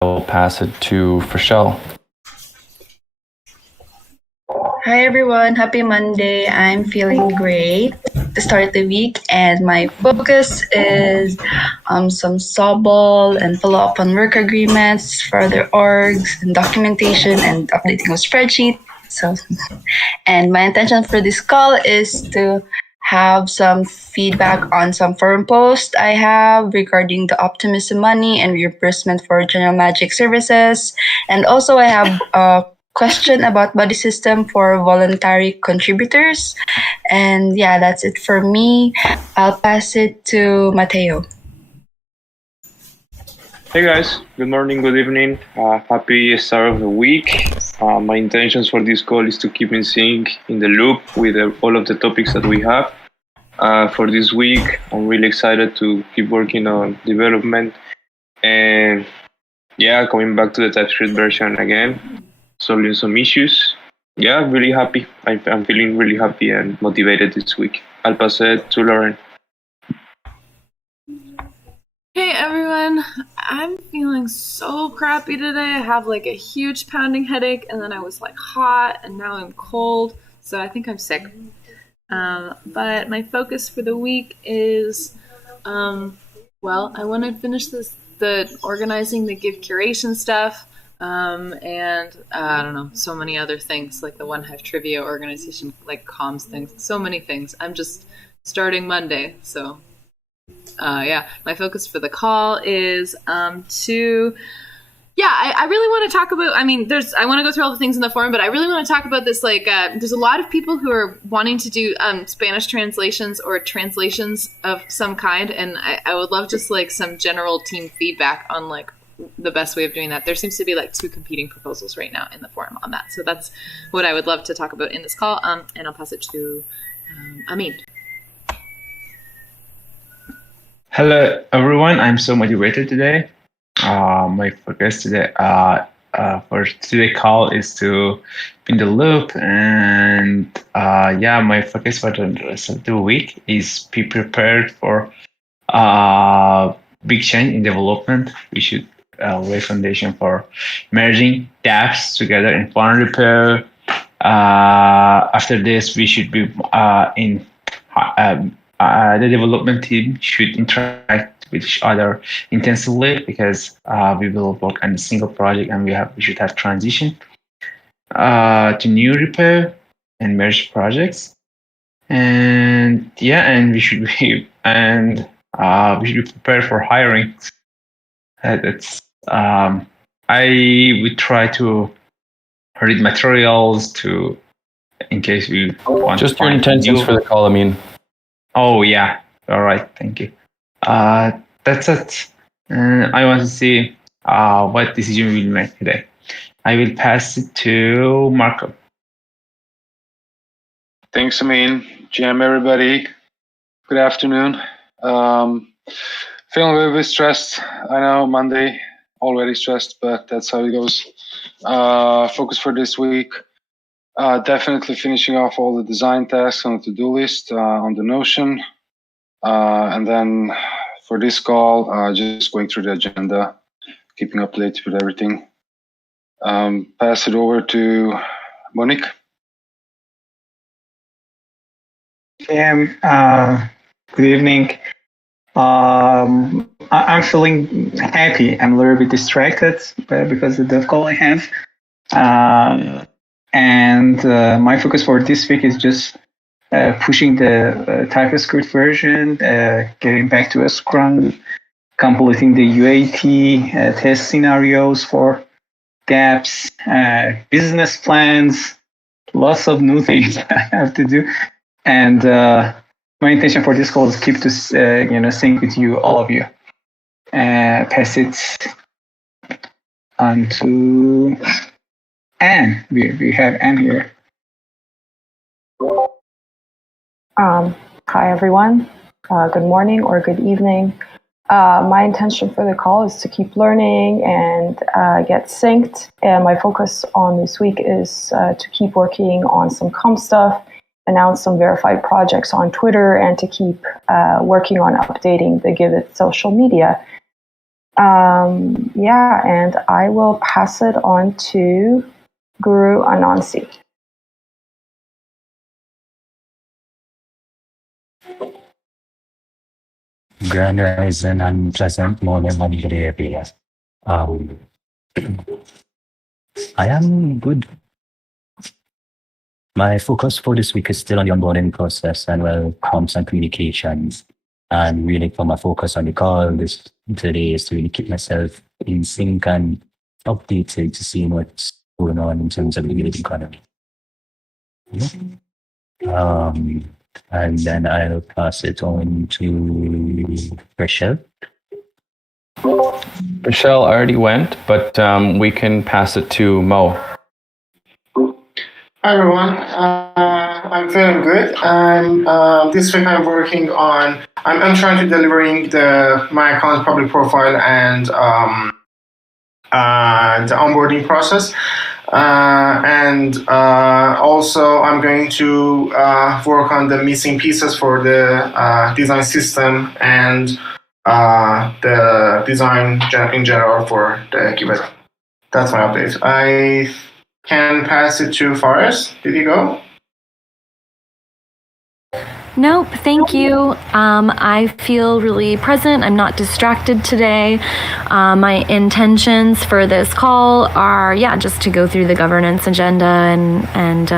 will pass it to Frashelle. Hi everyone, happy Monday. I'm feeling great to start the week, and my focus is some SOBL and follow up on work agreements for other orgs and documentation and updating of spreadsheet. And my intention for this call is to have some feedback on some forum posts I have regarding the Optimism money and reimbursement for general magic services. And also I have a question about buddy system for voluntary contributors. And yeah, that's it for me. I'll pass it to Mateo. Hey guys, good morning, good evening. Happy start of the week. My intentions for this call is to keep in sync, in the loop with all of the topics that we have. For this week, I'm really excited to keep working on development and coming back to the TypeScript version again, solving some issues. Yeah, really happy. I'm feeling really happy and motivated this week. I'll pass it to Lauren. Hey everyone, I'm feeling so crappy today. I have like a huge pounding headache, and then I was like hot, and now I'm cold, so I think I'm sick. But my focus for the week is, I want to finish the organizing the Give curation stuff, and I don't know, so many other things like the One Hive trivia organization, like comms things, so many things. I'm just starting Monday, so. My focus for the call is I really want to talk about, I want to go through all the things in the forum, but I really want to talk about this, there's a lot of people who are wanting to do Spanish translations or translations of some kind, and I would love just some general team feedback on the best way of doing that. There seems to be two competing proposals right now in the forum on that, so that's what I would love to talk about in this call, and I'll pass it to Amin. Hello, everyone. I'm so motivated today. My focus today for today's call is to be in the loop, and my focus for the rest of the week is be prepared for big change in development. We should lay foundation for merging dApps together in font repair. After this, we should be the development team should interact with each other intensively because we will work on a single project, and we should have transition to new repair and merge projects, and we should be prepared for hiring. I would try to read materials in case we want just to your intentions for the call, I mean. Oh, yeah. All right. Thank you. That's it. I want to see what decision we'll make today. I will pass it to Marco. Thanks, Amin. Jam, everybody. Good afternoon. Feeling a little bit stressed. I know Monday, already stressed, but that's how it goes. Focus for this week. Definitely finishing off all the design tasks on the to-do list on the Notion. And then for this call, just going through the agenda, keeping up to date with everything. Pass it over to Monique. Good evening. I'm feeling happy. I'm a little bit distracted because of the call I have. And my focus for this week is just pushing the TypeScript version, getting back to a Scrum, completing the UAT test scenarios for gaps, business plans, lots of new things I have to do. And my intention for this call is keep to sync with you, all of you. Pass it on to Anne. We have Anne here. Hi, everyone. Good morning or good evening. My intention for the call is to keep learning and get synced. And my focus on this week is to keep working on some comp stuff, announce some verified projects on Twitter, and to keep working on updating the Giveth social media. Yeah, and I will pass it on to Guru Anansi. Grand Rising and pleasant morning, Monday, everyone. Um, I am good. My focus for this week is still on the onboarding process and comms and communications. And really for my focus on the call this today is to really keep myself in sync and updated to see what's going on in terms of the gig economy. Yeah. And then I'll pass it on to Rachel. Michelle already went, but we can pass it to Mo. Hi everyone, I'm feeling good. This week I'm working on. I'm trying to delivering my account public profile and the onboarding process, and also I'm going to work on the missing pieces for the design system and the design in general for the Giveth. That's my update. I can pass it to Faris. Did he go? Nope, thank you. I feel really present. I'm not distracted today. My intentions for this call are, just to go through the governance agenda and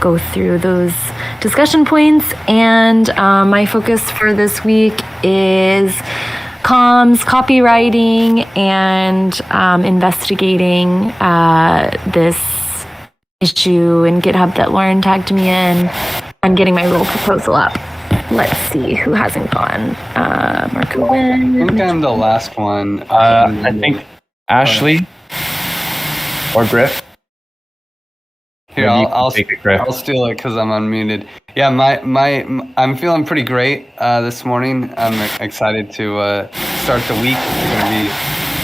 go through those discussion points. And my focus for this week is comms, copywriting, and investigating this issue in GitHub that Lauren tagged me in, and getting my role proposal up. Let's see who hasn't gone. Marco Wynn. I think I'm the last one. I think Ashley or Griff. Here, I'll take it, Griff. I'll steal it because I'm unmuted. Yeah, I'm feeling pretty great this morning. I'm excited to start the week. It's gonna be.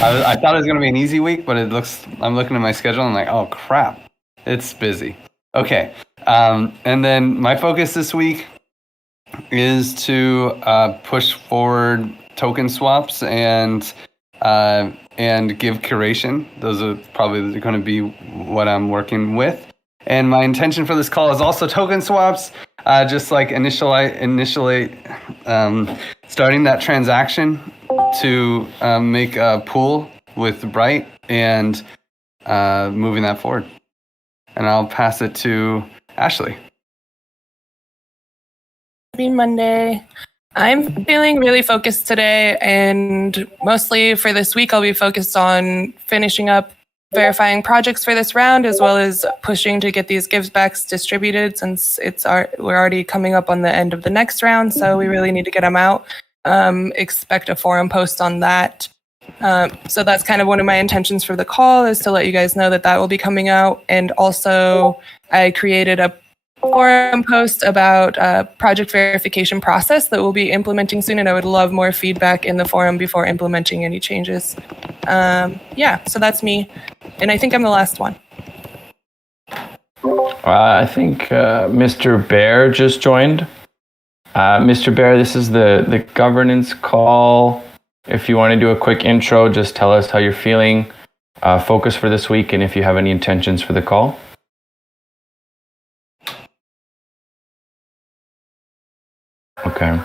I thought it was gonna be an easy week, but I'm looking at my schedule and I'm like, oh crap, it's busy. Okay, and then my focus this week is to push forward token swaps and give curation. Those are probably going to be what I'm working with. And my intention for this call is also token swaps, just like initially starting that transaction to make a pool with Bright and moving that forward. And I'll pass it to Ashley. Happy Monday. I'm feeling really focused today, and mostly for this week, I'll be focused on finishing up verifying projects for this round, as well as pushing to get these givebacks distributed, since we're already coming up on the end of the next round, so we really need to get them out. Expect a forum post on that. So that's kind of one of my intentions for the call, is to let you guys know that will be coming out. And also, I created a forum post about project verification process that we'll be implementing soon, and I would love more feedback in the forum before implementing any changes. So that's me, and I think I'm the last one. I think Mr. Bear just joined. Mr. Bear, this is the governance call. If you want to do a quick intro, just tell us how you're feeling, focus for this week, and if you have any intentions for the call. Okay.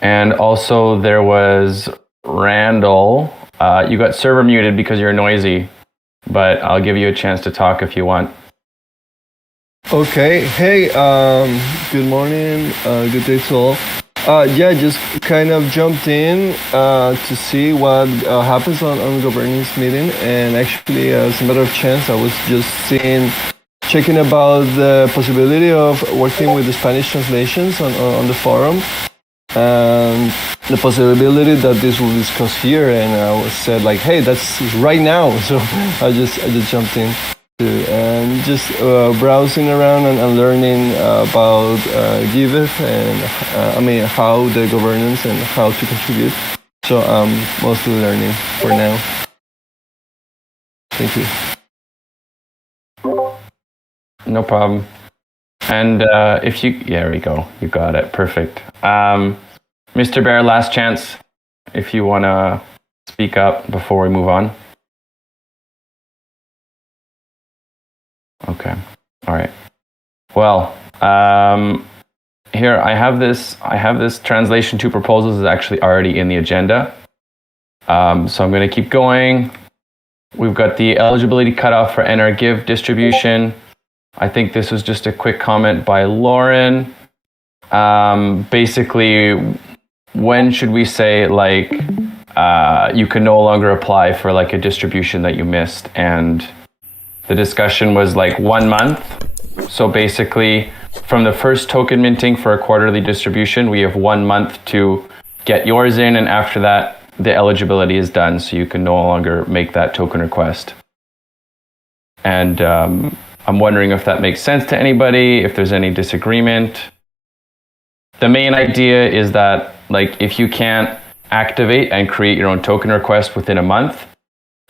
And also there was Randall. You got server muted because you're noisy, but I'll give you a chance to talk if you want. Okay. Hey, good morning. Good day to all. Just kind of jumped in to see what happens on the governance meeting. And actually, as a matter of chance, I was just checking about the possibility of working with the Spanish translations on the forum, and the possibility that this will be discussed here. And I said like, hey, that's right now. So I just jumped in and just browsing around and learning about Giveth and how the governance and how to contribute. So I'm mostly learning for now. Thank you. No problem. And there we go. You got it. Perfect. Mr. Bear, last chance. If you want to speak up before we move on? Okay. All right. Well, here I have this translation to proposals is actually already in the agenda. So I'm going to keep going. We've got the eligibility cutoff for NR Give distribution. I think this was just a quick comment by Lauren. Basically, when should we say like you can no longer apply for like a distribution that you missed? And the discussion was like 1 month. So basically, from the first token minting for a quarterly distribution, we have 1 month to get yours in, and after that, the eligibility is done, so you can no longer make that token request. And I'm wondering if that makes sense to anybody, if there's any disagreement. The main idea is that, like, if you can't activate and create your own token request within a month,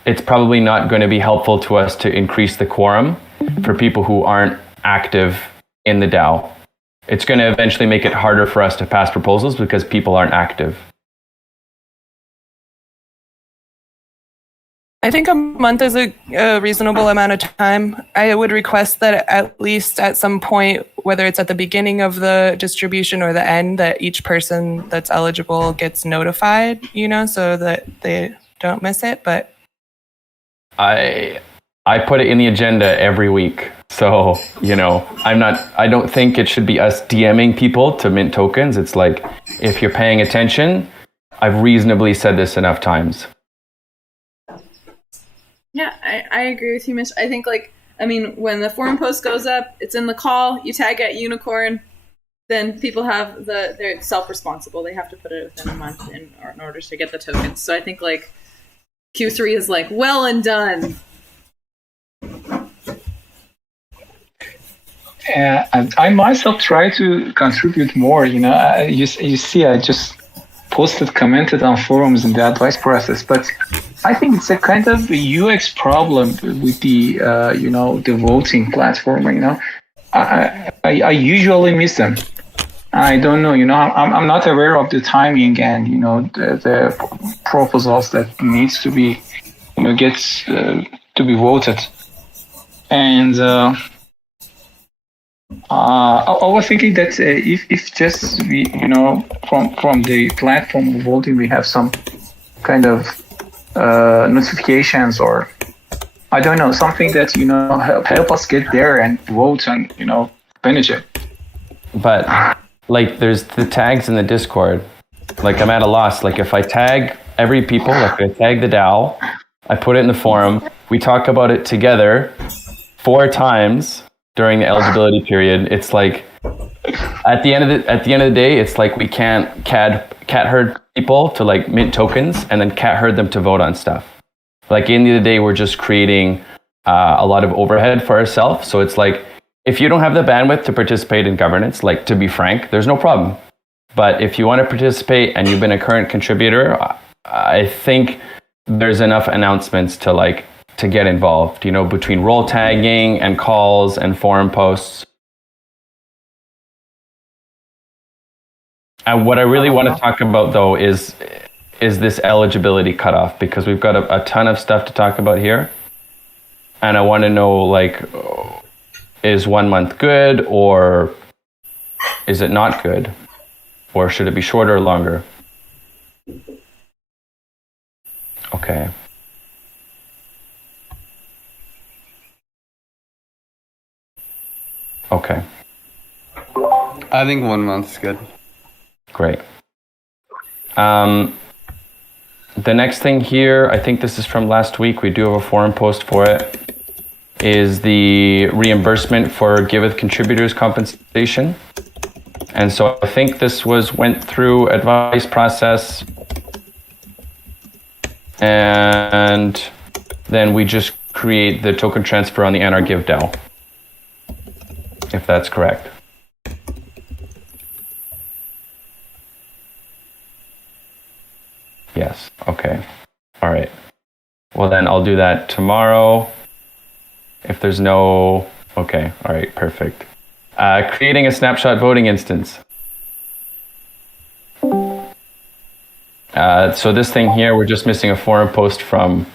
it's probably not going to be helpful to us to increase the quorum for people who aren't active in the DAO. It's going to eventually make it harder for us to pass proposals because people aren't active. I think a month is a reasonable amount of time. I would request that at least at some point, whether it's at the beginning of the distribution or the end, that each person that's eligible gets notified, so that they don't miss it. But I put it in the agenda every week. So, I don't think it should be us DMing people to mint tokens. It's like, if you're paying attention, I've reasonably said this enough times. Yeah, I agree with you, Mitch. I think, when the forum post goes up, it's in the call, you tag at Unicorn, then people have they're self-responsible. They have to put it within a month in order to get the tokens. So I think, Q3 is, well and done. And I myself try to contribute more. You see, I just commented on forums in the advice process, but I think it's a kind of a UX problem with the the voting platform. I usually miss them. I don't know. I'm not aware of the timing and the proposals that needs to be gets to be voted. And I was thinking that if just we from the platform of voting we have some kind of notifications or I don't know, something that help us get there and vote and finish it. But there's the tags in the Discord. I'm at a loss. If I tag every people, I tag the DAO, I put it in the forum, we talk about it together 4 times during the eligibility period. It's at the end of the day, it's we can't cat herd people to mint tokens and then cat herd them to vote on stuff. At the end of the day, we're just creating a lot of overhead for ourselves. So it's if you don't have the bandwidth to participate in governance, to be frank, there's no problem. But if you want to participate and you've been a current contributor, I think there's enough announcements to get involved, between role tagging and calls and forum posts. And what I really want to talk about, though, is this eligibility cutoff, because we've got a ton of stuff to talk about here. And I want to know, is 1 month good, or is it not good? Or should it be shorter or longer? Okay. Okay. I think 1 month is good. Great. The next thing here, I think this is from last week, we do have a forum post for it, is the reimbursement for Giveth contributors compensation. And so I think this went through advice process, and then we just create the token transfer on the NR Give DAO, if that's correct. Yes. Okay. All right. Well, then I'll do that tomorrow. If there's no... Okay. All right. Perfect. Creating a snapshot voting instance. So this thing here, we're just missing a forum post from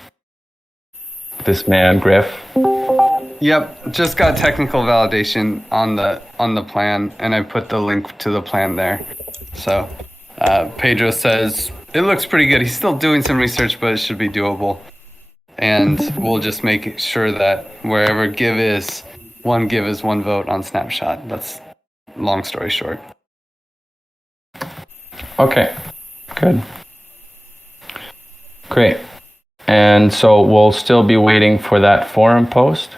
this man, Griff. Yep, just got technical validation on the plan, and I put the link to the plan there. So Pedro says it looks pretty good. He's still doing some research, but it should be doable. And we'll just make sure that wherever give is one vote on Snapshot. That's long story short. Okay, good. Great. And so we'll still be waiting for that forum post?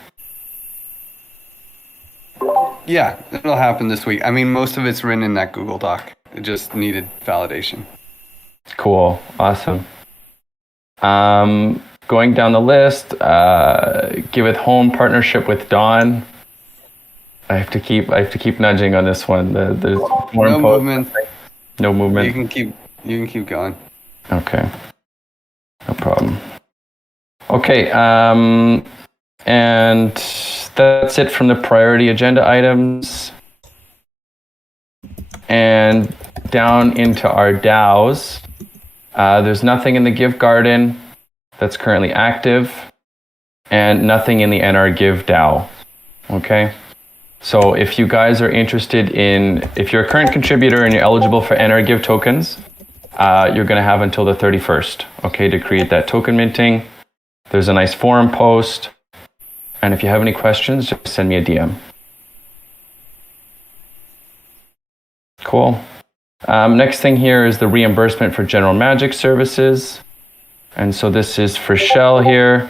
Yeah, it'll happen this week. I mean, most of it's written in that Google Doc. It just needed validation. Cool. Awesome. Going down the list, Giveth Home partnership with Dawn. I have to keep nudging on this one. The forum No post. movement. No movement. You can keep going. Okay. No problem. Okay, and that's it from the priority agenda items. And down into our DAOs, there's nothing in the Give Garden that's currently active, and nothing in the NR Give DAO. Okay? So if you guys are interested if you're a current contributor and you're eligible for NR Give tokens, you're going to have until the 31st, okay, to create that token minting. There's a nice forum post. And if you have any questions, just send me a DM. Cool. Next thing here is the reimbursement for general magic services. And so this is for Shell here.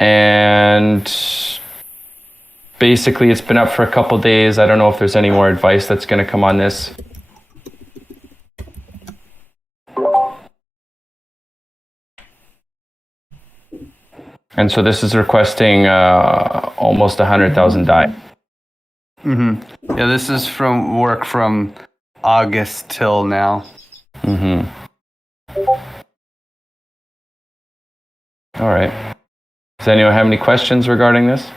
And basically it's been up for a couple days. I don't know if there's any more advice that's going to come on this. And so this is requesting almost 100,000 DAI. Mm-hmm. Yeah, this is from work from August till now. Mm-hmm. All right. Does anyone have any questions regarding this?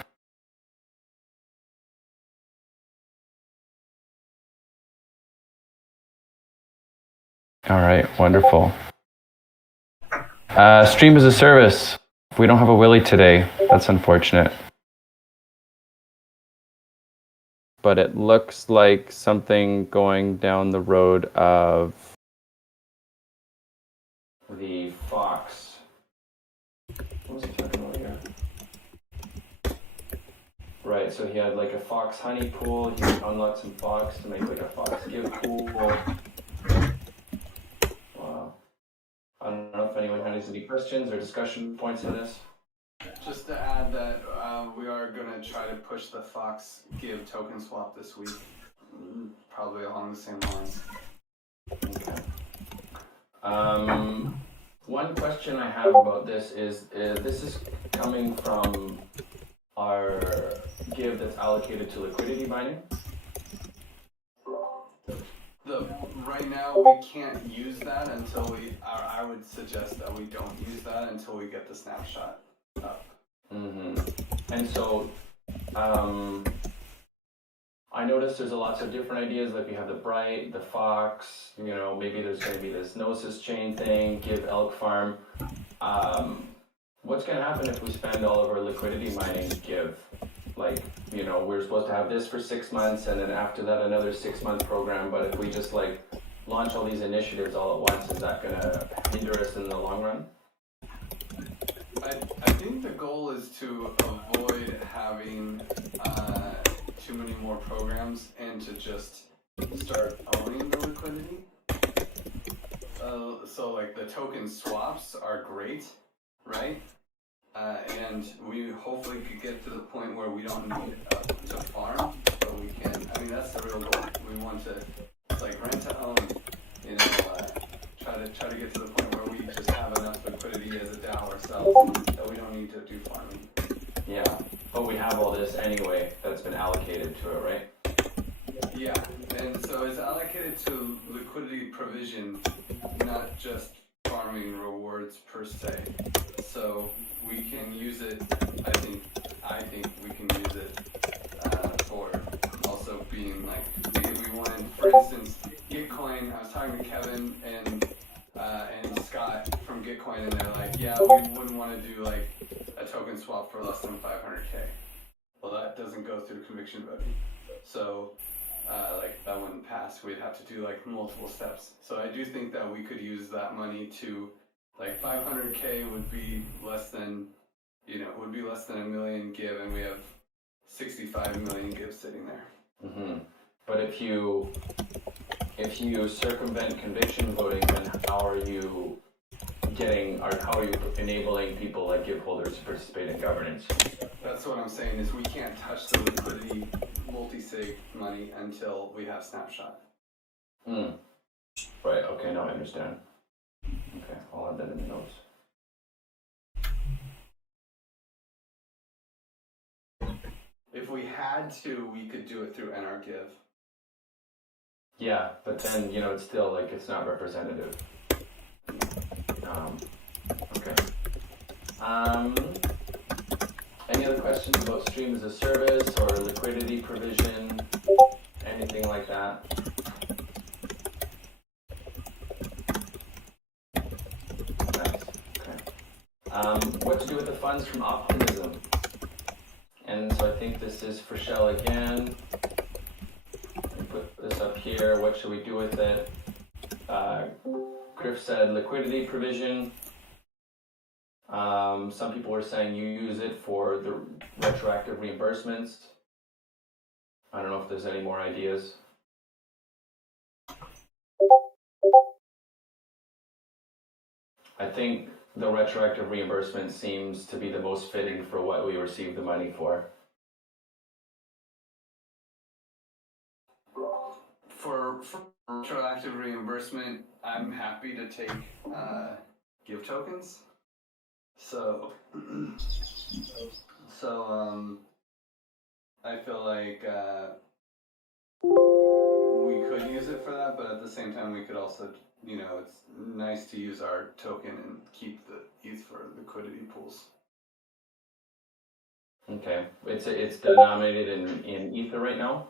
All right, wonderful. Stream as a service. We don't have a Willy today. That's unfortunate. But it looks like something going down the road of the Fox. What was he talking about here? Right, so he had like a Fox honey pool. He unlocked some Fox to make like a Fox give pool. Wow. I don't know if anyone has any questions or discussion points on this. Just to add that we are going to try to push the Fox Give token swap this week, probably along the same lines. Okay. One question I have about this is coming from our Give that's allocated to liquidity mining? Right now, we can't use that until I would suggest that we don't use that until we get the snapshot up. Mm-hmm. And so, I noticed there's lots of different ideas, like we have the Bright, the Fox, maybe there's going to be this Gnosis chain thing, Give Elk Farm. What's going to happen if we spend all of our liquidity mining Give? Like, we're supposed to have this for 6 months, and then after that another 6-month program, but if we just launch all these initiatives all at once, is that going to hinder us in the long run? I think the goal is to avoid having too many more programs and to just start owning the liquidity. So like the token swaps are great, right? And we hopefully could get to the point where we don't need to farm, but we can. I mean, that's the real goal. We want to rent to own. Try to get to the point where we just have enough liquidity as a DAO ourselves that we don't need to do farming. Yeah, but we have all this anyway that's been allocated to it, right? Yeah, and so it's allocated to liquidity provision, not just farming rewards per se. So we can use it. I think we can use it for also being if we wanted, for instance, Gitcoin. I was talking to Kevin, and token swap for less than 500K. Well, that doesn't go through conviction voting. So, like, that wouldn't pass. We'd have to do, like, multiple steps. So I do think that we could use that money to, like, 500K would be less than, would be less than $1 million give, and we have 65 million give sitting there. Mm-hmm. But if you circumvent conviction voting, then how are you enabling people like give holders to participate in governance? That's what I'm saying, is we can't touch the liquidity multi-sig money until we have Snapshot. Right, okay, now I understand. Okay, I'll add that in the notes. If we had to, we could do it through NRGive. Yeah, but then, it's still like, it's not representative. Okay. Any other questions about Stream as a service or liquidity provision? Anything like that? Nice. Okay. What to do with the funds from Optimism? And so I think this is for Shell again. Let me put this up here. What should we do with it? Griff said liquidity provision. Some people were saying you use it for the retroactive reimbursements. I don't know if there's any more ideas. I think the retroactive reimbursement seems to be the most fitting for what we received the money for. For retroactive reimbursement, I'm happy to take give tokens. So I feel like we could use it for that, but at the same time we could also, it's nice to use our token and keep the ETH for liquidity pools. Okay, it's denominated in Ether right now?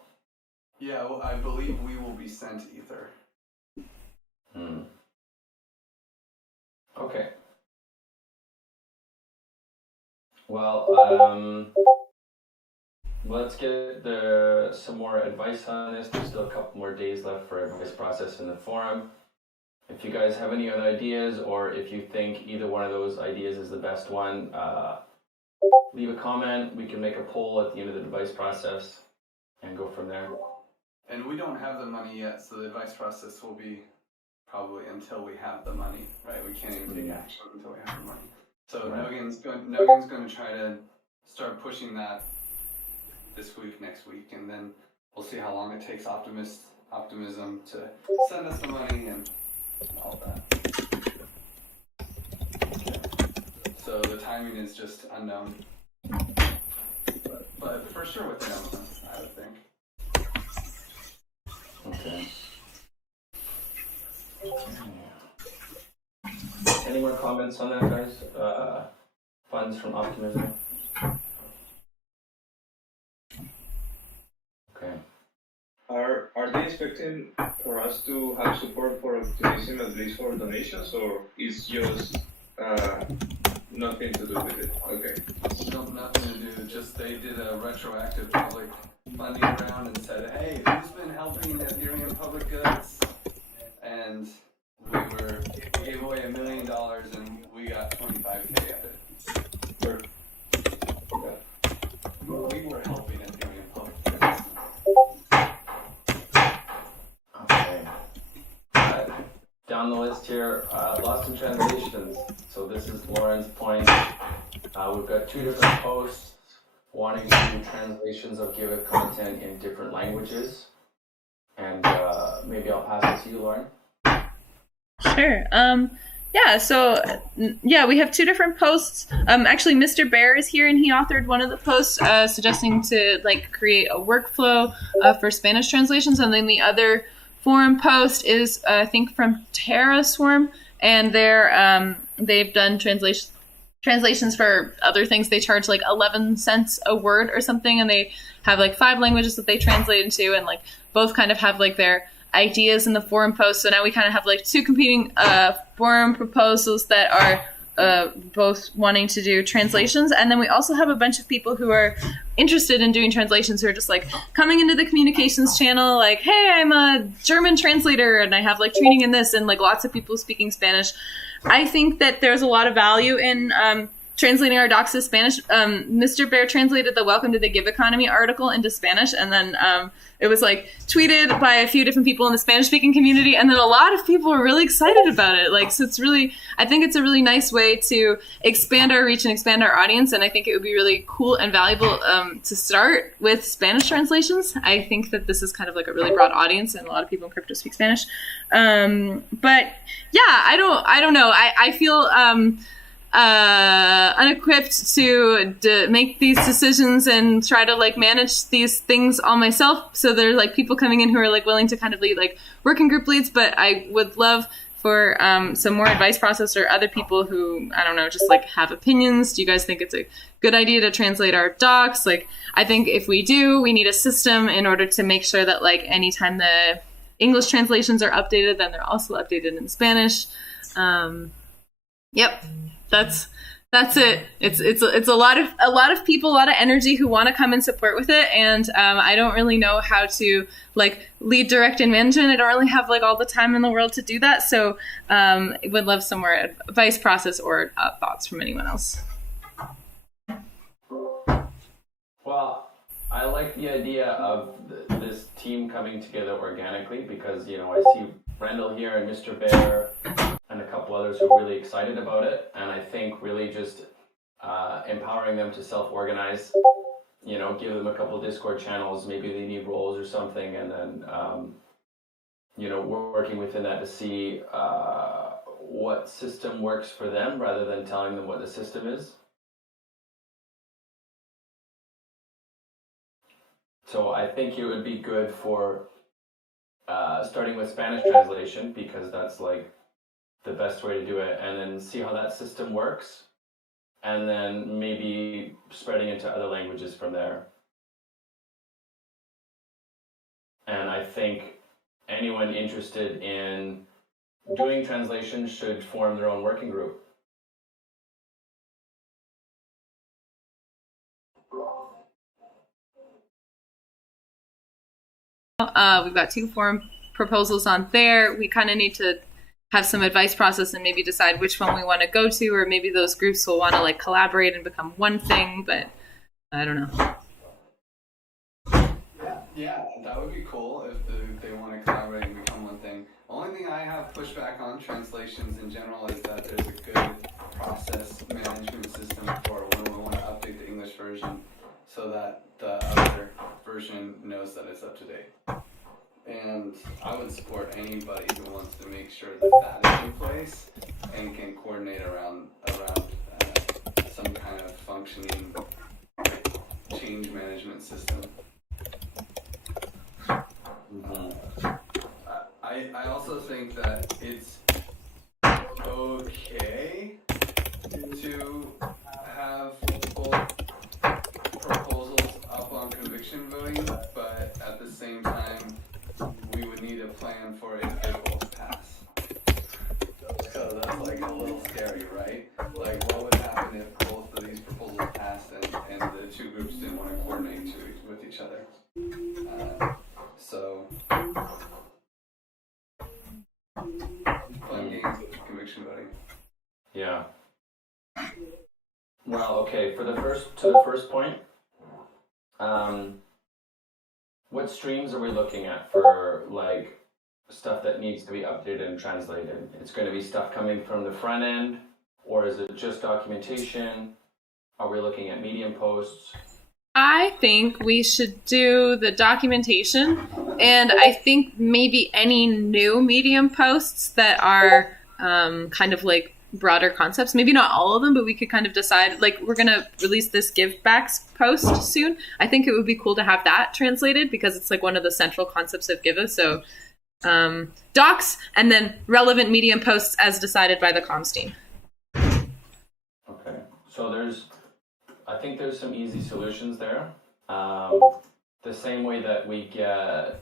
Yeah, well, I believe we will be sent Ether. Okay. Well, let's get some more advice on this. There's still a couple more days left for advice process in the forum. If you guys have any other ideas, or if you think either one of those ideas is the best one, leave a comment. We can make a poll at the end of the advice process and go from there. And we don't have the money yet, so the advice process will be probably until we have the money, right? We can't even take action until we have the money. So Right. Nogan's going to try to start pushing that this week, next week, and then we'll see how long it takes Optimism to send us the money and all that. So the timing is just unknown, but for sure within a month, I would think. Okay. Any more comments on that, guys? Funds from Optimism? Okay. Are they expecting for us to have support for Optimism, at least for donations, or is just nothing to do with it? Okay. No, nothing to do. Just they did a retroactive public funding round and said, "Hey, who's been helping Ethereum public goods?" And we gave away $1 million and we got 25K of it. We were helping Ethereum public goods. Okay. Down the list here, lost in translations. So this is Lauren's point. We've got 2 different posts wanting to do translations of Giveth content in different languages. And maybe I'll pass it to you, Lauren. Sure. We have 2 different posts. Actually, Mr. Bear is here, and he authored one of the posts suggesting to create a workflow for Spanish translations, and then the other forum post is I think from TerraSwarm, and they've done translations for other things. They charge 11 cents a word or something, and they have 5 languages that they translate into, and both kind of have their ideas in the forum post. So now we kind of have 2 competing forum proposals that are both wanting to do translations, and then we also have a bunch of people who are interested in doing translations who are just like coming into the communications channel like, hey, I'm a German translator and I have like training in this, and like lots of people speaking Spanish. I think that there's a lot of value in translating our docs to Spanish. Mr. Bear translated the Welcome to the Give Economy article into Spanish, and then it was like tweeted by a few different people in the Spanish-speaking community, and then a lot of people were really excited about it. Like, so it's really, I think it's a really nice way to expand our reach and expand our audience, and I think it would be really cool and valuable to start with Spanish translations. I think that this is kind of like a really broad audience, and a lot of people in crypto speak Spanish. But yeah, I don't know. I feel unequipped to make these decisions and try to like manage these things all myself. So there's like people coming in who are like willing to kind of lead like working group leads, but I would love for some more advice process or other people who, I don't know, just like have opinions. Do you guys think it's a good idea to translate our docs? Like, I think if we do, we need a system in order to make sure that like anytime the English translations are updated, then they're also updated in Spanish. Yep. That's it. It's a lot of people, a lot of energy who want to come and support with it, and I don't really know how to like lead, direct, and management. I don't really have like all the time in the world to do that. So would love some more advice, process, or thoughts from anyone else. Well, I like the idea of this team coming together organically because, you know, I see Randall here and Mr. Bear and a couple others who are really excited about it. And I think really just empowering them to self-organize, you know, give them a couple Discord channels, maybe they need roles or something, and then, you know, we're working within that to see what system works for them rather than telling them what the system is. So I think it would be good for starting with Spanish translation because that's like the best way to do it, and then see how that system works, and then maybe spreading into other languages from there. And I think anyone interested in doing translation should form their own working group. We've got 2 forum proposals on there. We kind of need to have some advice process and maybe decide which one we want to go to, or maybe those groups will want to like collaborate and become one thing, but I don't know. Yeah, that would be cool if they want to collaborate and become one thing. Only thing I have pushback on translations in general is that there's a good process management system for when we want to update the English version so that the other version knows that it's up to date. And I would support anybody who wants to make sure that that is in place and can coordinate around some kind of functioning change management system. I also think that it's okay to have both proposals up on conviction voting, but at the same time, we would need a plan for if they both pass. So that's like a little scary, right? Like, what would happen if both of these proposals passed and the 2 groups didn't want to coordinate with each other? So, fun games with conviction voting. Yeah. Well, okay. To the first point, what streams are we looking at for like stuff that needs to be updated and translated? It's going to be stuff coming from the front end, or is it just documentation? Are we looking at Medium posts? I think we should do the documentation, and I think maybe any new Medium posts that are kind of like broader concepts, maybe not all of them, but we could kind of decide, like, we're going to release this give backs post soon. I think it would be cool to have that translated because it's like one of the central concepts of Giveth. So docs and then relevant Medium posts as decided by the comms team. Okay, so I think there's some easy solutions there. The same way that we get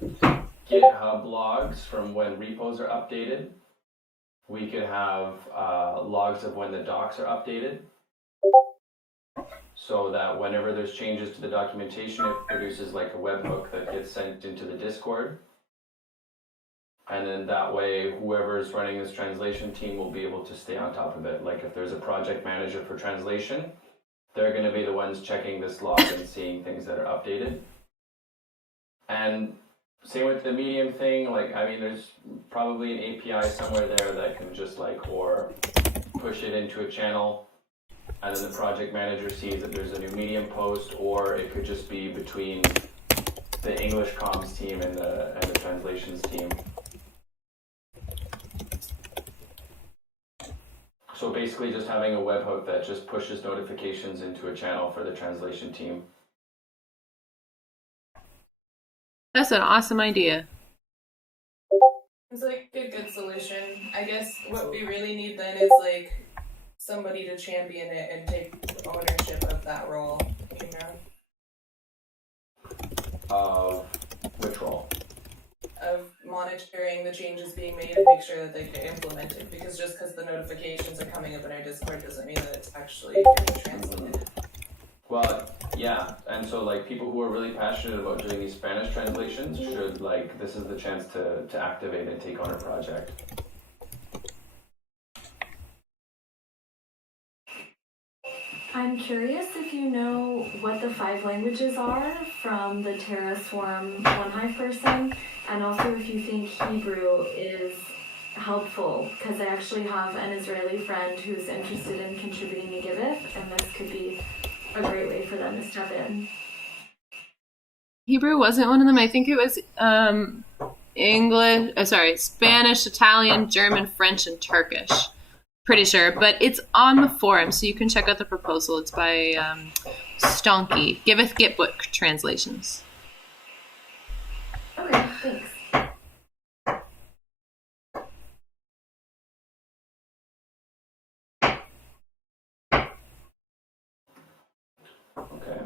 GitHub logs from when repos are updated. we could have logs of when the docs are updated, so that whenever there's changes to the documentation, it produces like a webhook that gets sent into the Discord. And then that way, whoever's running this translation team will be able to stay on top of it. Like if there's a project manager for translation, they're going to be the ones checking this log and seeing things that are updated. And same with the Medium thing. Like, I mean, there's probably an API somewhere there that can just like, or push it into a channel, and then the project manager sees that there's a new Medium post, or it could just be between the English comms team and the translations team. So basically just having a webhook that just pushes notifications into a channel for the translation team. That's an awesome idea. It's like a good solution. I guess what we really need then is like somebody to champion it and take ownership of that role, you know? Which role? Of monitoring the changes being made and make sure that they get implemented, because just because the notifications are coming up in our Discord doesn't mean that it's actually getting translated. Well, yeah, and so like people who are really passionate about doing these Spanish translations should like, this is the chance to activate and take on a project. I'm curious if you know what the 5 languages are from the Terraform OneHive person, and also if you think Hebrew is helpful, because I actually have an Israeli friend who's interested in contributing to Giveth, and this could be a great way for them to step in. Hebrew wasn't one of them. I think it was Spanish, Italian, German, French, and Turkish. Pretty sure, but it's on the forum, so you can check out the proposal. It's by Stonky. Giveth Get Book Translations. Okay, thanks. Okay.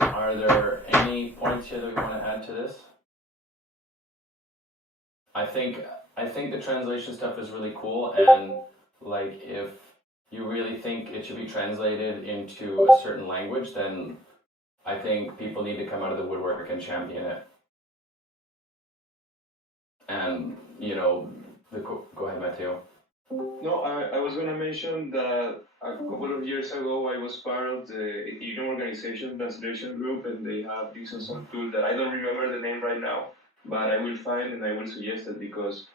Are there any points here that we want to add to this? I think the translation stuff is really cool, and like if you really think it should be translated into a certain language, then I think people need to come out of the woodwork and champion it. And you know, go ahead, Matteo. No, I was going to mention that a couple of years ago I was part of the Ethereum organization translation group, and they have this awesome tool that I don't remember the name right now, but I will find and I will suggest it, because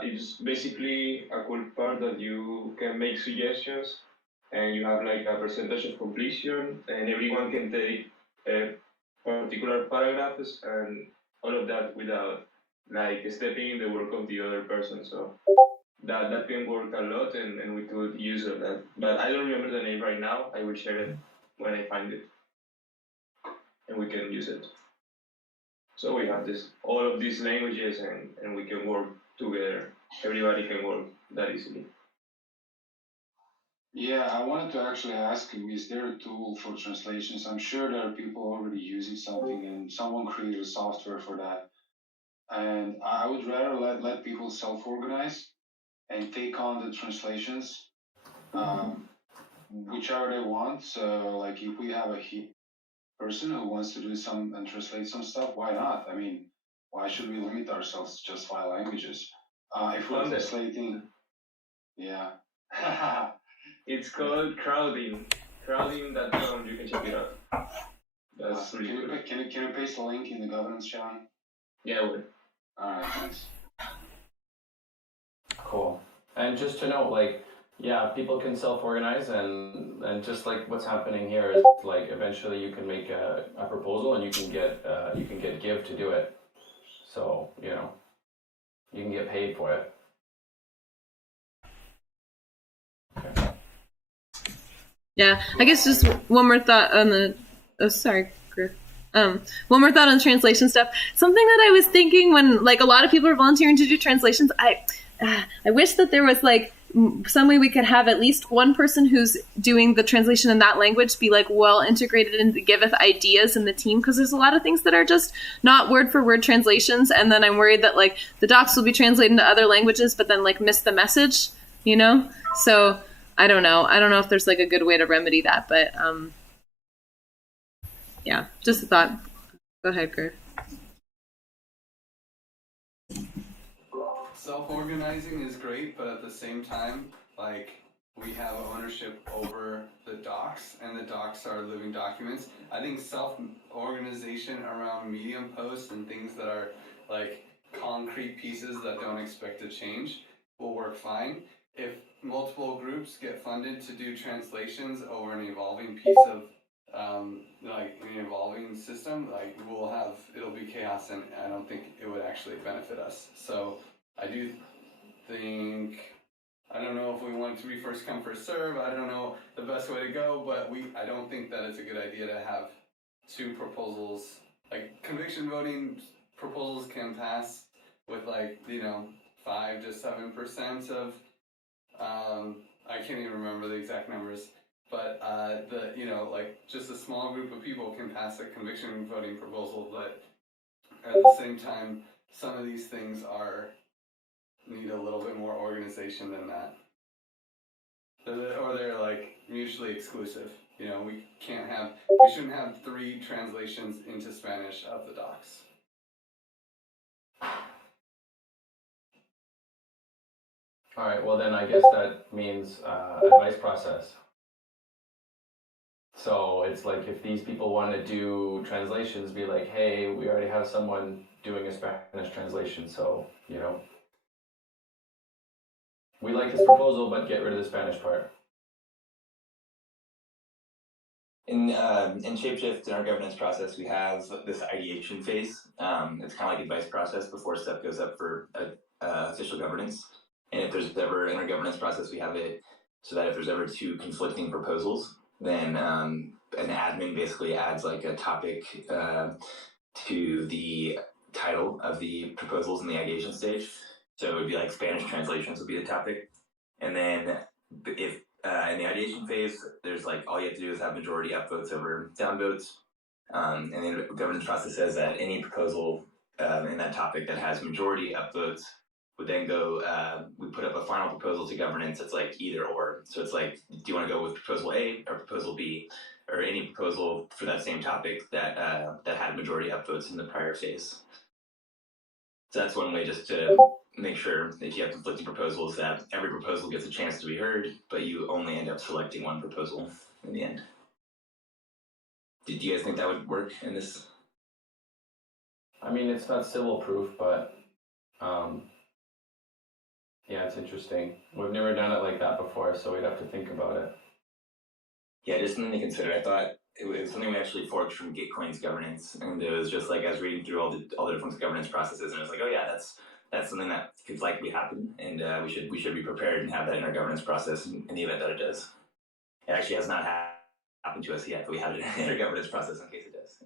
it's basically a cool part that you can make suggestions and you have like a percentage of completion, and everyone can take particular paragraphs and all of that without like stepping in the work of the other person. So that can work a lot, and we could use of that. But I don't remember the name right now. I will share it when I find it, and we can use it. So we have all of these languages, and we can work together. Everybody can work that easily. Yeah, I wanted to actually ask you, is there a tool for translations? I'm sure there are people already using something, and someone created a software for that. And I would rather let people self-organize and take on the translations, whichever they want. So like if we have a person who wants to do some and translate some stuff, why not? I mean, why should we limit ourselves to just 5 languages? If we're translating, yeah. It's called crowding. Crowding.com, you can check it out. That's really good. Can you paste the link in the governance channel? Yeah, I will. Alright, thanks. Cool. And just to note, like, yeah, people can self-organize, and just like what's happening here is like eventually you can make a proposal and you can get Give to do it. So, you know, you can get paid for it. Okay. Yeah, I guess just one more thought on the. Oh, sorry, Griff. One more thought on translation stuff. Something that I was thinking when like a lot of people are volunteering to do translations. I wish that there was like some way we could have at least one person who's doing the translation in that language be like well integrated into Giveth ideas in the team, because there's a lot of things that are just not word for word translations, and then I'm worried that like the docs will be translated into other languages but then like miss the message, you know? So I don't know if there's like a good way to remedy that, but yeah, just a thought. Go ahead, Griff. Self-organizing is great, but at the same time, like, we have ownership over the docs, and the docs are living documents. I think self-organization around Medium posts and things that are like concrete pieces that don't expect to change will work fine. If multiple groups get funded to do translations over an evolving piece of like an evolving system, like it'll be chaos, and I don't think it would actually benefit us. So I do think, I don't know if we want it to be first come, first serve. I don't know the best way to go, but I don't think that it's a good idea to have two proposals. Like, conviction voting proposals can pass with 5 to 7% of, I can't even remember the exact numbers, but just a small group of people can pass a conviction voting proposal, but at the same time, some of these things need a little bit more organization than that. Or they're like mutually exclusive. We shouldn't have 3 translations into Spanish of the docs. All right, well then I guess that means advice process. So it's like if these people want to do translations, be like, hey, we already have someone doing a Spanish translation, so, we like this proposal, but get rid of the Spanish part. In Shapeshift, in our governance process, we have this ideation phase. It's kind of like advice process before stuff goes up for official governance. And if there's ever, in our governance process, we have it so that if there's ever 2 conflicting proposals, then an admin basically adds like a topic to the title of the proposals in the ideation stage. So it would be like Spanish translations would be the topic. And then if in the ideation phase, there's like all you have to do is have majority upvotes over downvotes. And then the governance process says that any proposal in that topic that has majority upvotes would then go, we put up a final proposal to governance. It's like either or. So it's like, do you want to go with proposal A or proposal B, or any proposal for that same topic that had majority upvotes in the prior phase? So that's one way just to make sure that if you have conflicting proposals, that every proposal gets a chance to be heard, but you only end up selecting one proposal in the end. Did you guys think that would work in this? I mean, it's not civil proof, but yeah, it's interesting. We've never done it like that before, so we'd have to think about it. Yeah, just something to consider. I thought it was something we actually forked from Gitcoin's governance, and it was just like I was reading through all the different governance processes, and I was like, oh yeah, that's something that could likely happen, and we should be prepared and have that in our governance process in the event that it does. It actually has not happened to us yet, but we have it in our governance process in case it does.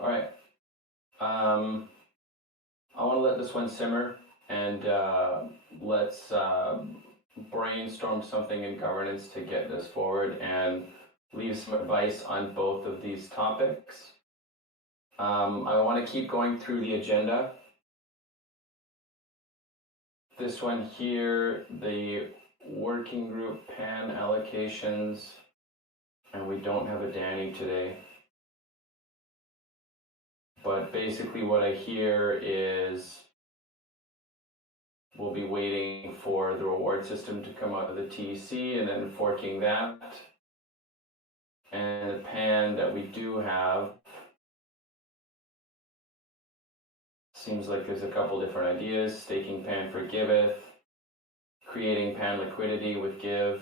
All right. I want to let this one simmer, and let's brainstorm something in governance to get this forward and leave some advice on both of these topics. I want to keep going through the agenda. This one here, the working group PAN allocations, and we don't have a Danny today. But basically what I hear is we'll be waiting for the reward system to come out of the TEC and then forking that. And the PAN that we do have, seems like there's a couple different ideas. Staking PAN for Giveth, creating PAN liquidity with Give.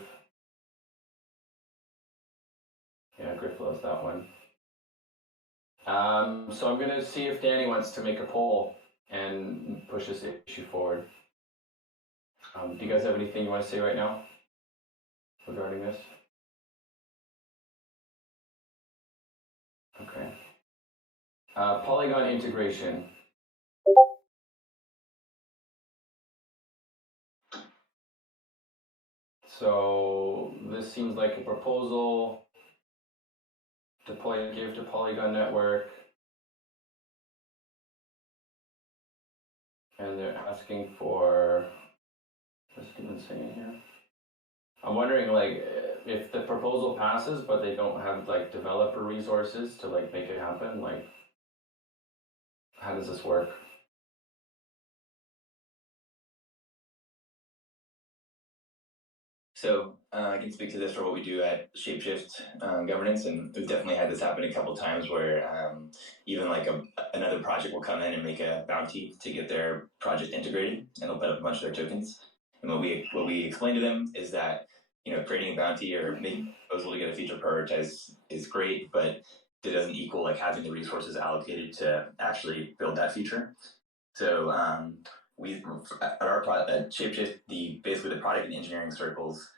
Yeah, Griff loves that one. So I'm going to see if Danny wants to make a poll and push this issue forward. Do you guys have anything you want to say right now regarding this? Okay. Polygon integration. So this seems like a proposal. Deploy give to Polygon network. And they're asking for, what's given saying here? I'm wondering like if the proposal passes, but they don't have like developer resources to like make it happen, like how does this work? So I can speak to this for what we do at Shapeshift Governance, and we've definitely had this happen a couple times where even like another project will come in and make a bounty to get their project integrated, and they'll put up a bunch of their tokens. And what we explain to them is that creating a bounty or making a proposal to get a feature prioritized is great, but it doesn't equal like having the resources allocated to actually build that feature. So we at Shapeshift, basically the product and engineering circles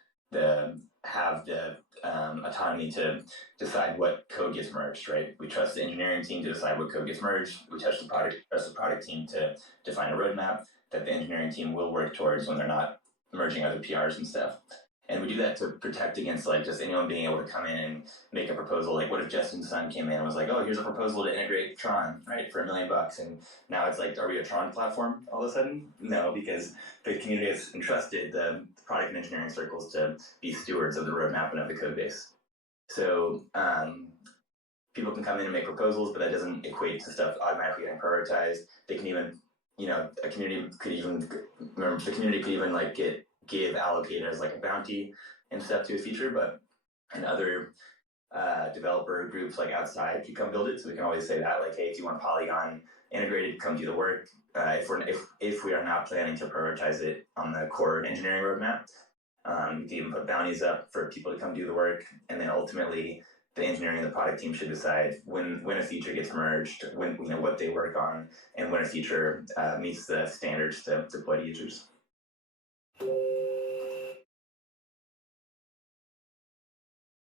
have the autonomy to decide what code gets merged. Right, we trust the engineering team to decide what code gets merged. We trust the product team to define a roadmap that the engineering team will work towards when they're not merging other PRs and stuff. And we do that to protect against like just anyone being able to come in and make a proposal. Like, what if Justin Sun came in and was like, "Oh, here's a proposal to integrate Tron, right, for $1 million," and now it's like, are we a Tron platform all of a sudden? No, because the community has entrusted the product and engineering circles to be stewards of the roadmap and of the code base. So people can come in and make proposals, but that doesn't equate to stuff automatically getting prioritized. They can even, the community could even like give allocated as like a bounty and stuff to a feature, but and other developer groups like outside could come build it. So we can always say that, like, hey, if you want Polygon integrated, come do the work. If we are not planning to prioritize it on the core engineering roadmap, you can even put bounties up for people to come do the work, and then ultimately the engineering and the product team should decide when a feature gets merged, when what they work on, and when a feature meets the standards to deploy to users.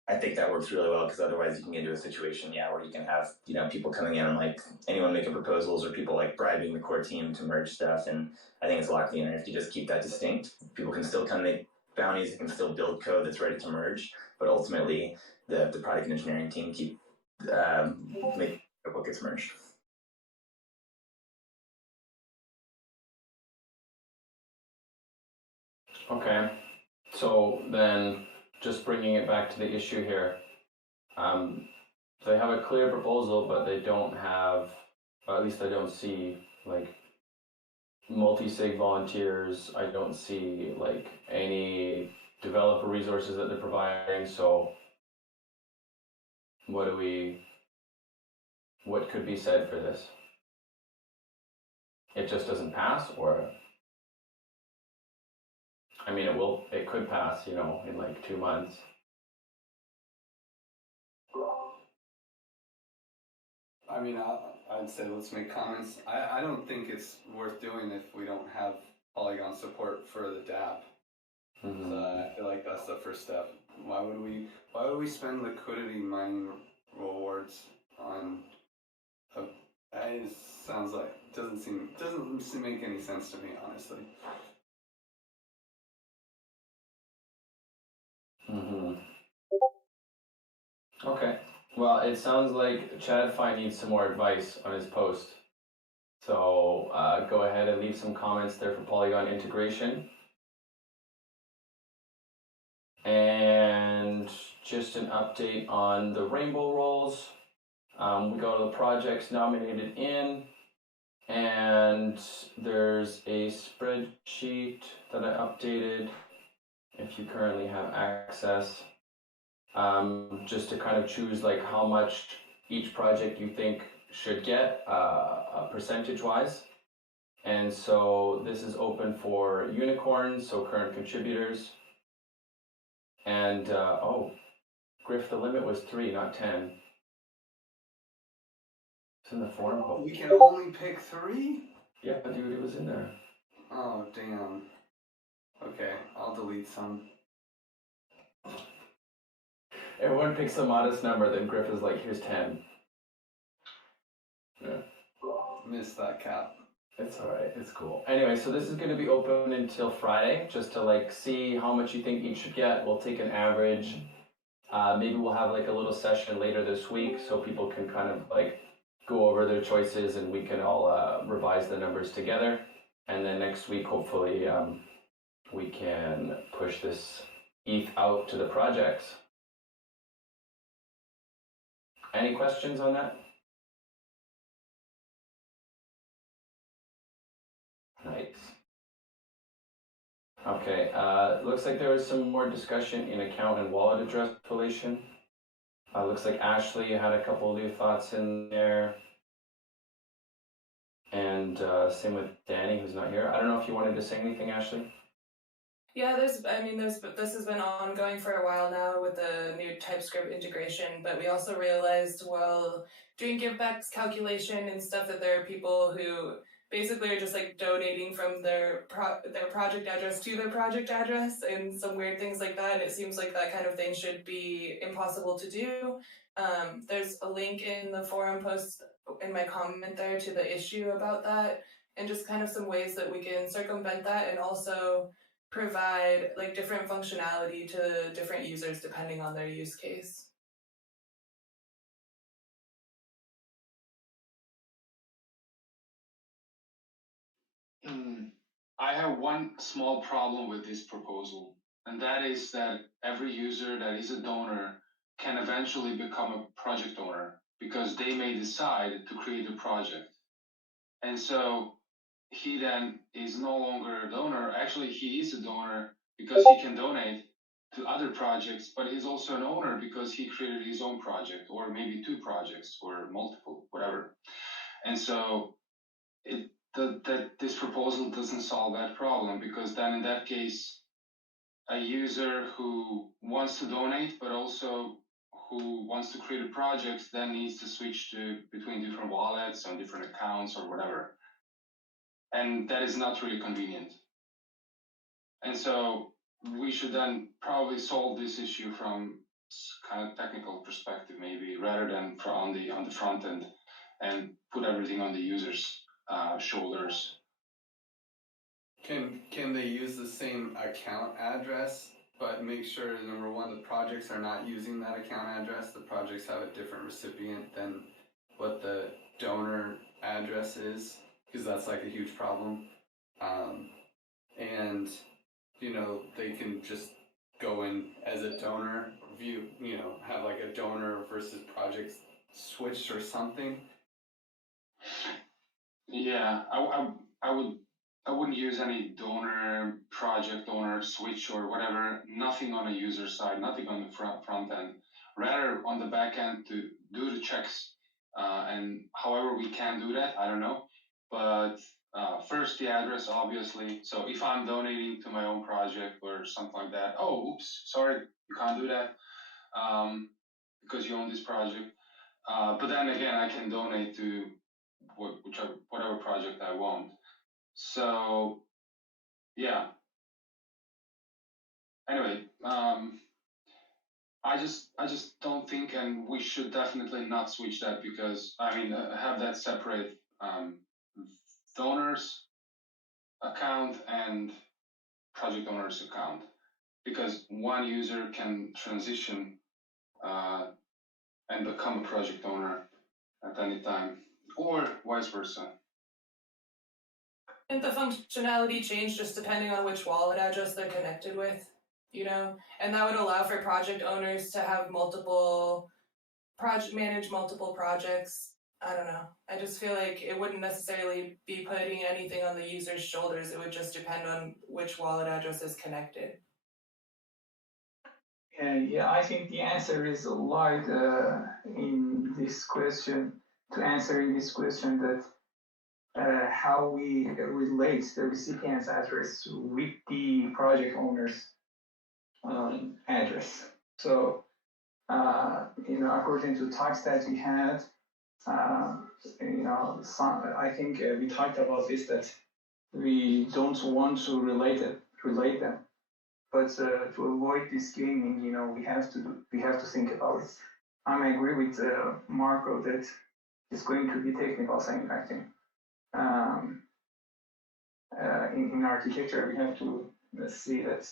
I think that works really well because otherwise you can get into a situation, where you can have people coming in and like anyone making proposals or people like bribing the core team to merge stuff, and I think it's a lot cleaner if you just keep that distinct. People can still come make bounties, they can still build code that's ready to merge, but ultimately the product and engineering team keep make what gets merged. Okay, so then just bringing it back to the issue here, they have a clear proposal, but they don't have, or at least I don't see like multi-sig volunteers. I don't see like any developer resources that they're providing. So what could be said for this? It just doesn't pass, or I mean, it could pass, in like 2 months. I mean, I'd say let's make comments. I don't think it's worth doing if we don't have Polygon support for the DApp. Mm-hmm. So I feel like that's the first step. Why would we spend liquidity mining rewards on it doesn't make any sense to me, honestly. Mm-hmm. Okay. Well, it sounds like Chad Fine needs some more advice on his post. So go ahead and leave some comments there for Polygon integration. And just an update on the rainbow rolls. We got all the projects nominated in, and there's a spreadsheet that I updated if you currently have access, just to kind of choose like how much each project you think should get percentage-wise. And so this is open for unicorns, so current contributors. And Griff, the limit was 3, not 10. It's in the forum book. We can only pick 3? Yeah, dude, it was in there. Oh, damn. Okay, I'll delete some. Everyone picks a modest number, then Griff is like, here's 10. Yeah. Missed that cap. It's all right. It's cool. Anyway, so this is going to be open until Friday, just to like see how much you think each should get. We'll take an average. Maybe we'll have like a little session later this week so people can kind of like go over their choices and we can all revise the numbers together. And then next week, hopefully, we can push this ETH out to the projects. Any questions on that? Nice. Okay, looks like there was some more discussion in account and wallet address collation. Looks like Ashley had a couple of new thoughts in there. And same with Danny, who's not here. I don't know if you wanted to say anything, Ashley? Yeah, this has been ongoing for a while now with the new TypeScript integration, but we also realized while doing givebacks calculation and stuff that there are people who basically are just like donating from their project address to their project address and some weird things like that. And it seems like that kind of thing should be impossible to do. There's a link in the forum post in my comment there to the issue about that and just kind of some ways that we can circumvent that and also provide like different functionality to different users depending on their use case. I have one small problem with this proposal, and that is that every user that is a donor can eventually become a project owner because they may decide to create a project. And so he then is no longer a donor. Actually, he is a donor because he can donate to other projects, but he's also an owner because he created his own project, or maybe two projects, or multiple, whatever. And so that this proposal doesn't solve that problem, because then in that case, a user who wants to donate but also who wants to create a project then needs to switch to between different wallets on different accounts or whatever. And that is not really convenient. And so we should then probably solve this issue from kind of technical perspective, maybe, rather than on the front end, and put everything on the user's shoulders. Can they use the same account address, but make sure, number one, the projects are not using that account address? The projects have a different recipient than what the donor address is, because that's like a huge problem. And, you know, they can just go in as a donor, have like a donor versus project switch or something. Yeah, I wouldn't use any donor, project owner, switch or whatever. Nothing on a user side, nothing on the front end. Rather on the back end to do the checks, and however we can do that, I don't know. But first the address, obviously. So if I'm donating to my own project or something like that, oh, oops, sorry, you can't do that because you own this project. But then again, I can donate to whatever project I want. So yeah. Anyway, I just don't think, and we should definitely not switch that, because I mean have that separate donors account and project owners account, because one user can transition and become a project owner at any time, or vice versa. And the functionality change just depending on which wallet address they're connected with, and that would allow for project owners to have manage multiple projects. I don't know. I just feel like it wouldn't necessarily be putting anything on the user's shoulders. It would just depend on which wallet address is connected. Yeah, I think the answer is lied in this question. To answer in this question, that how we relate the recipient's address with the project owner's address. So, according to talks that we had, I think we talked about this, that we don't want to relate them. But to avoid this gaming, we have to think about it. I agree with Marco that is going to be technical side effecting. In architecture, we have to see that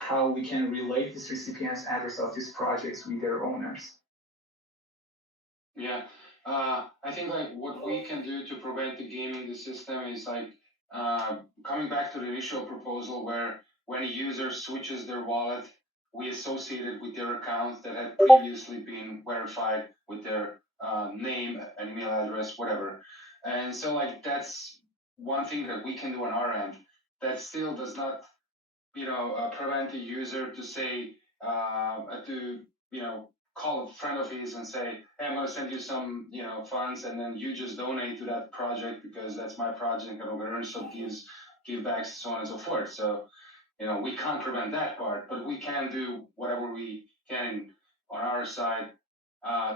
how we can relate this recipient's address of these projects with their owners. Yeah, I think like what we can do to prevent the gaming the system is like coming back to the initial proposal where when a user switches their wallet, we associate it with their account that had previously been verified with their name, an email address, whatever. And so like that's one thing that we can do on our end. That still does not prevent the user to say to call a friend of his and say, hey, I'm going to send you some funds, and then you just donate to that project because that's my project and I'm going to earn some give backs, so on and so forth. So we can't prevent that part, but we can do whatever we can on our side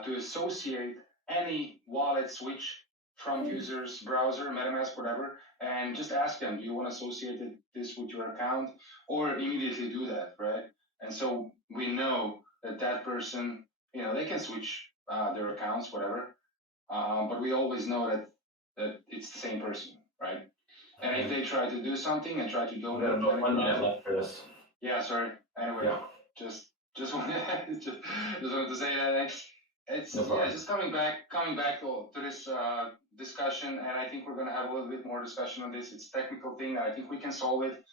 to associate any wallet switch from user's browser, MetaMask, whatever, and just ask them, do you want to associate this with your account, or immediately do that, right? And so we know that that person, they can switch their accounts, whatever, but we always know that it's the same person, right? And if they try to do something and try to donate, We've got about 1 minute left for this. yeah, sorry. Anyway, Yeah. just wanted to say that it's No problem. just coming back to this discussion, and I think we're gonna have a little bit more discussion on this. It's a technical thing. I think we can solve it,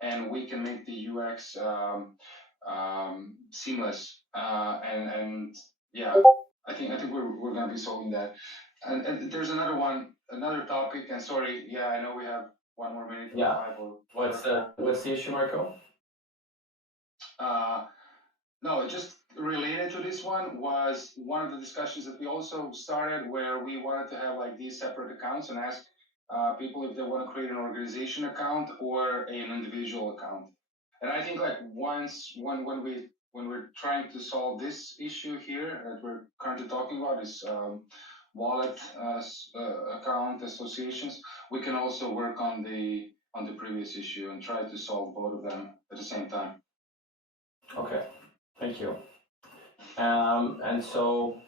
and we can make the UX seamless. And yeah, I think we're gonna be solving that. And there's another topic. And sorry, yeah, I know we have 1 more minute. Yeah. 5 or What's the issue, Marco? No, just related to this one was one of the discussions that we also started where we wanted to have like these separate accounts and ask people if they want to create an organization account or an individual account. And I think like when we're trying to solve this issue here that we're currently talking about is wallet account associations, we can also work on the previous issue and try to solve both of them at the same time. Okay, thank you. And so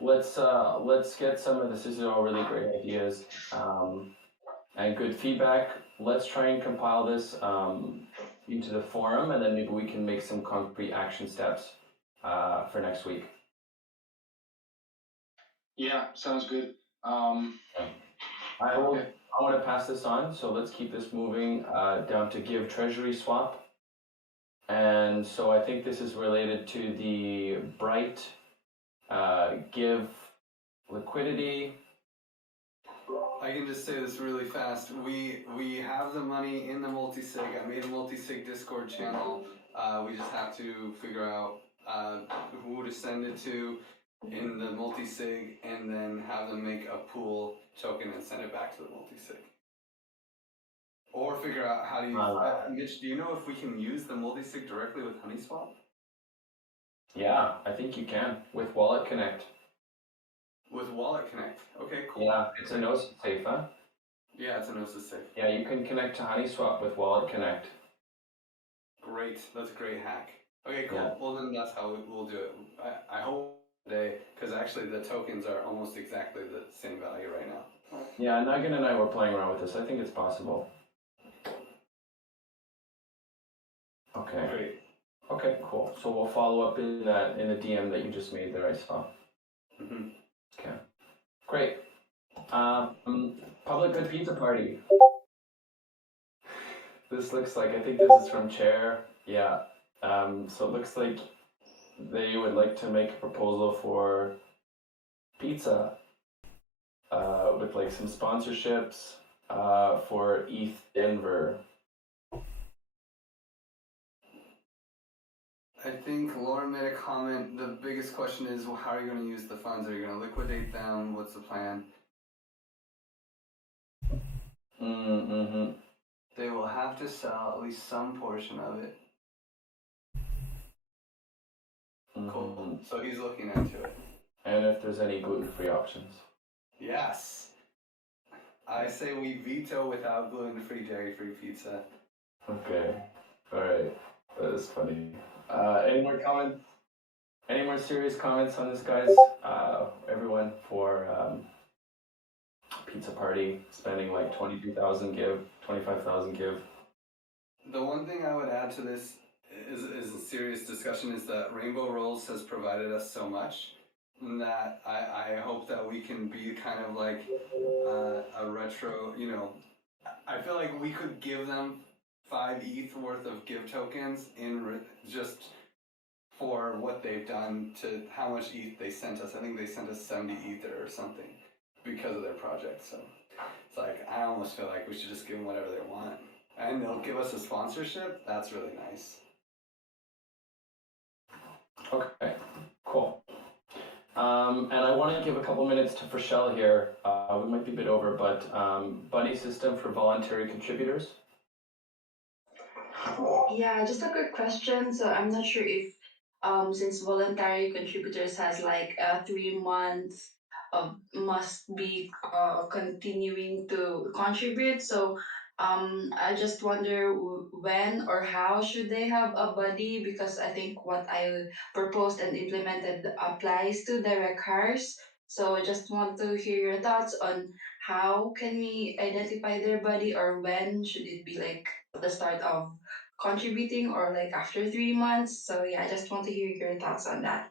let's get some of this. These are all really great ideas and good feedback. Let's try and compile this into the forum, and then maybe we can make some concrete action steps for next week. Yeah, sounds good. I want to pass this on, so let's keep this moving down to Give Treasury Swap. And so I think this is related to the Bright Give liquidity. I can just say this really fast. We have the money in the multi-sig. I made a multi-sig Discord channel. We just have to figure out who to send it to in the multi-sig, and then have them make a pool token and send it back to the multi-sig. Or figure out how to use... Mitch, do you know if we can use the multi-sig directly with HoneySwap? Yeah, I think you can with Wallet Connect. With Wallet Connect. Okay, cool. Yeah, it's a Gnosis safe, huh? Yeah, it's a Gnosis safe. Yeah, you can connect to HoneySwap with Wallet Connect. Great, that's a great hack. Okay, cool. Yeah. Well, then that's how we'll do it. I hope today, because actually the tokens are almost exactly the same value right now. Yeah, Nugget and I were playing around with this. I think it's possible. Okay. Great. Okay, cool. So we'll follow up in the DM that you just made there, I saw. Mm-hmm. Okay. Great. Public Good Pizza Party. This looks like, I think this is from Chair. Yeah. So it looks like they would like to make a proposal for pizza with like some sponsorships for ETH Denver. I think Lauren made a comment. The biggest question is, well, how are you going to use the funds? Are you going to liquidate them? What's the plan? Mm-hmm. They will have to sell at least some portion of it. Mm-hmm. Cool. So he's looking into it. And if there's any gluten-free options. Yes. I say we veto without gluten-free, dairy-free pizza. Okay. All right. That is funny. Any more comments? Any more serious comments on this, guys? Everyone, for pizza party, spending like 22,000 give, 25,000 give. The one thing I would add to this is a serious discussion is that Rainbow Rolls has provided us so much that I hope that we can be kind of like a retro, you know, I feel like we could give them 5 ETH worth of give tokens in just for what they've done to how much ETH they sent us. I think they sent us 70 Ether or something because of their project. So it's like, I almost feel like we should just give them whatever they want. And they'll give us a sponsorship. That's really nice. Okay, cool. And I want to give a couple minutes to Rochelle here. We might be a bit over, but buddy system for voluntary contributors. Yeah, just a quick question. So I'm not sure if since voluntary contributors has like 3 months must be continuing to contribute. So I just wonder when or how should they have a buddy, because I think what I proposed and implemented applies to direct hires. So I just want to hear your thoughts on how can we identify their buddy, or when should it be like the start of contributing or like after 3 months. So yeah, I just want to hear your thoughts on that.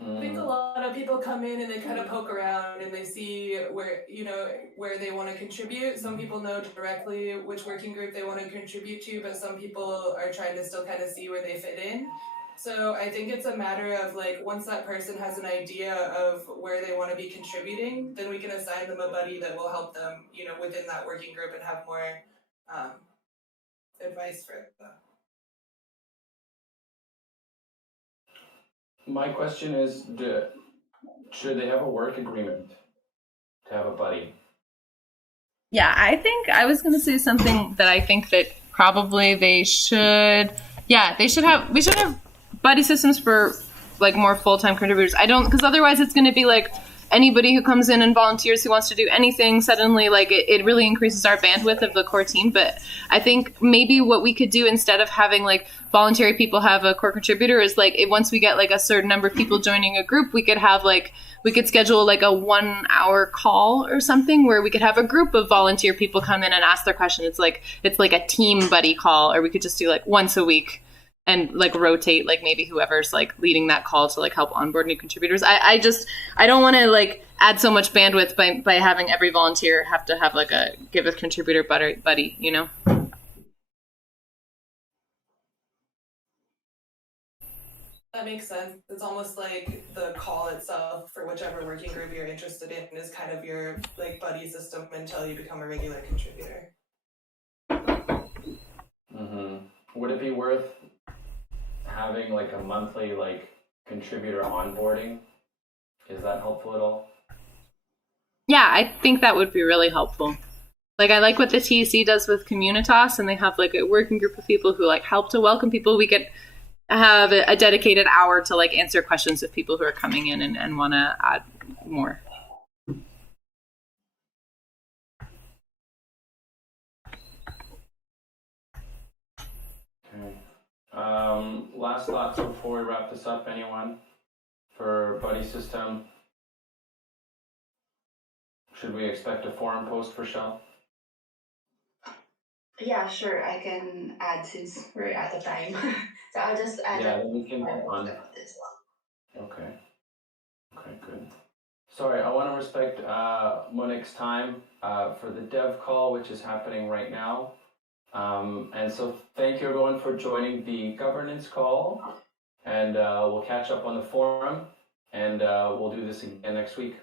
I think a lot of people come in and they kind of poke around and they see where, you know, where they want to contribute. Some people know directly which working group they want to contribute to, but some people are trying to still kind of see where they fit in. So I think it's a matter of like, once that person has an idea of where they want to be contributing, then we can assign them a buddy that will help them, you know, within that working group and have more advice for them. My question is, should they have a work agreement to have a buddy? Yeah, I think I was going to say something that I think that probably they should. Yeah, we should have buddy systems for like more full-time contributors. I don't, because otherwise it's going to be like anybody who comes in and volunteers who wants to do anything, suddenly like it really increases our bandwidth of the core team. But I think maybe what we could do instead of having like voluntary people have a core contributor is like once we get like a certain number of people joining a group, we could have like, we could schedule like a 1 hour call or something where we could have a group of volunteer people come in and ask their question. It's like a team buddy call, or we could just do like once a week and like rotate like maybe whoever's like leading that call to like help onboard new contributors. I don't want to like add so much bandwidth by having every volunteer have to have like a Giveth contributor buddy, you know? That makes sense. It's almost like the call itself for whichever working group you're interested in is kind of your like buddy system until you become a regular contributor. Mm-hmm. Would it be worth having like a monthly like contributor onboarding? Is that helpful at all? Yeah, I think that would be really helpful. Like I like what the TEC does with Communitas, and they have like a working group of people who like help to welcome people. We could have a dedicated hour to like answer questions of people who are coming in and want to add more. Okay. Last thoughts before we wrap this up, anyone? For buddy system, should we expect a forum post for Shell? Yeah, sure. I can add since we're out of time. So I'll just add. Yeah, then we can move on. Okay. Okay, good. Sorry, I want to respect Monique's time for the dev call, which is happening right now. And so thank you everyone for joining the governance call, and we'll catch up on the forum, and we'll do this again next week.